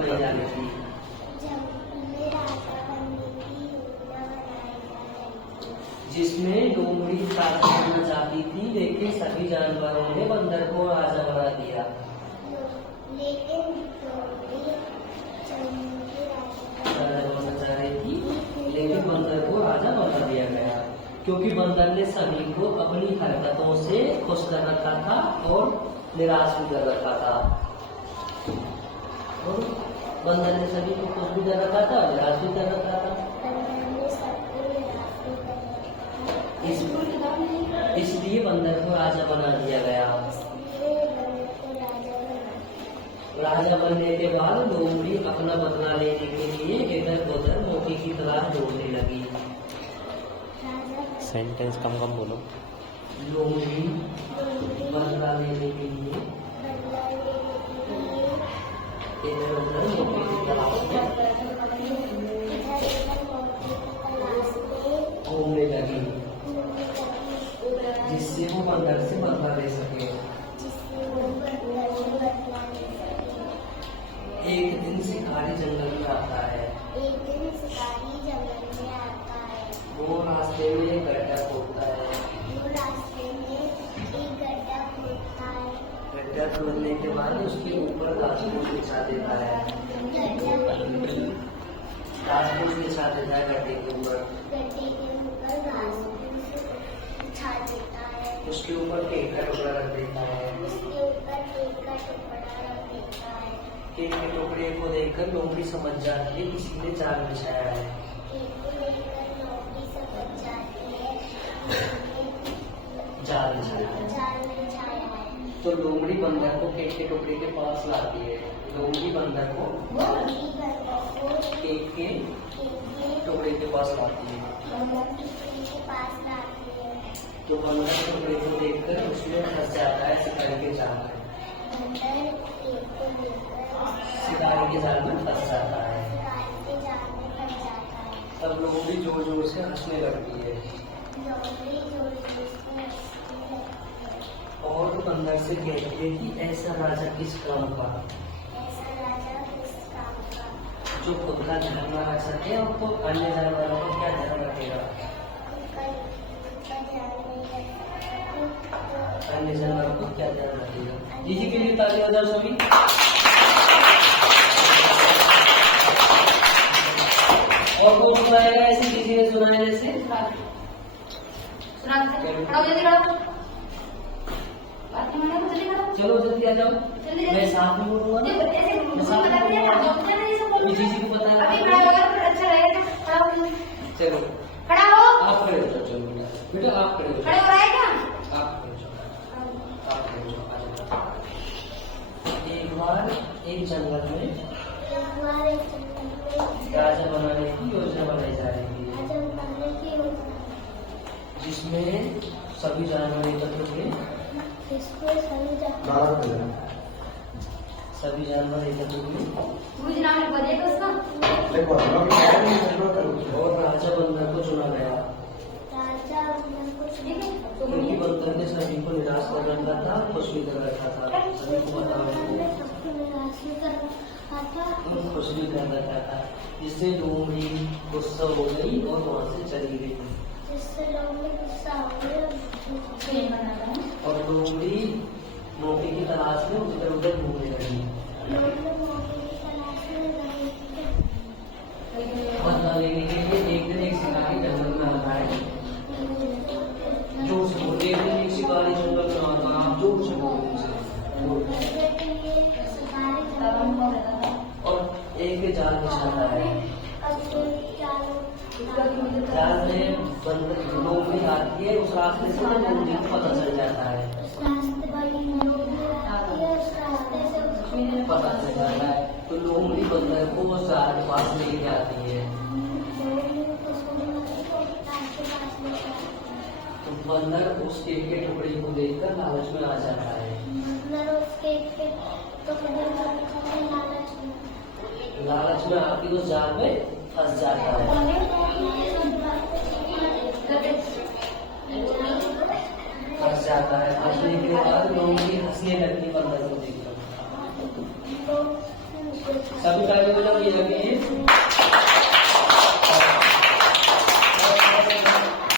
बनाई जा रही थी? जिसमें लोमड़ी राजा बनना चाहती थी, लेकिन सभी जानवरों ने बंदर को राजा बना दिया। राजा बनना चाह रही थी, लेकिन बंदर को राजा बना दिया गया, क्योंकि बंदर ने सभी को अपनी हरकतों से खुश कर रखा था और निराश भी कर रखा था। और बंदर ने सभी को खुश भी कर रखा था और निराश भी कर रखा था। इसलिए बंदर को राजा बना दिया गया। राजा बनने के बाद लोमड़ी अपना बदला लेने के लिए इधर उधर मौके की तलाश ढूंढने लगी। सेंटेंस कम कम बोलो। लोमड़ी बदला लेने के लिए इधर उधर मौके की तलाश घूमने लगी, जिससे वो बंदर से बदला ले सके। एक दिन शिकारी जंगल में आता है। वो रास्ते में एक गड्ढा खोदता है। गड्ढा खोदने के बाद उसके ऊपर घास फूस बिछा देता है। घास फूस बिछा देता है गड्ढे के ऊपर। उसके ऊपर केक का टुकड़ा रख देता है। केक के टुकड़े को देखकर लोमड़ी समझ जाती है किसी ने जाल बिछाया है। जाल बिछाया है। तो लोमड़ी बंदर को केक के टुकड़े के पास लाती है। लोमड़ी बंदर को केक के टुकड़े के पास लाती है। तो बंदर टुकड़े को देखकर उसमें फंस जाता है शिकारी के जाल में। शिकारी के जाल में फंस जाता है। तब लोमड़ी जोर जोर से हंसने लगती है और बंदर से कहती है कि ऐसा राजा किस काम का जो खुद का ध्यान न रख सके और तो अन्य जानवरों का क्या ध्यान रखेगा। अन्य जानवरों को क्या ध्यान रखेगा। जी के लिए ताली बजाओ सभी। और कौन सुनाएगा ऐसे? किसी ने सुनाया जैसे? चलो जल्दी आ जाओ। मैं साथ में बोलूंगा। जी को पता है। चलो खड़ा हो। आप खड़े हो जाओ। चलो बेटा आप खड़े हो खड़े हो रहा है क्या? आप खड़े हो जाओ। आप खड़े हो जाओ। एक बार एक जंगल में राजा बनाने की योजना बनाई जा रही थी, जिसमें सभी जानवर एकत्र हुए। सभी जानवर एकत्र हुए और राजा बंदर को चुना गया, क्योंकि बंदर ने सभी को निराश कर रखा था, खुश भी कर रखा था। सभी को खुश भी कर रखा था, जिससे लोमड़ी गुस्सा हो गई और वहाँ से चली गई। और लोमड़ी मौके की तलाश में उधर उधर घूमने लगी। बदला लेने के लिए एक दिन एक शिकारी जंगल में आता है। जोर से बोले, एक दिन एक शिकारी जंगल में आता है। जोर से बोले और एक जाल बिछाता है। जाल में लोमड़ी आती है। उस रास्ते से लोमड़ी को पता चल जाता है। पता चल जाता है तो लोमड़ी बंदर को उस जाल के पास लेके आती है। तो बंदर उस केक के टुकड़े को देखकर लालच में आ जाता है। लालच में आके उस जाल में फंस जाता है। फंस जाता है। फंसने के बाद लोमड़ी हंसने लगती बंदर को देखकर। सभी ताली बजाओ ये लगे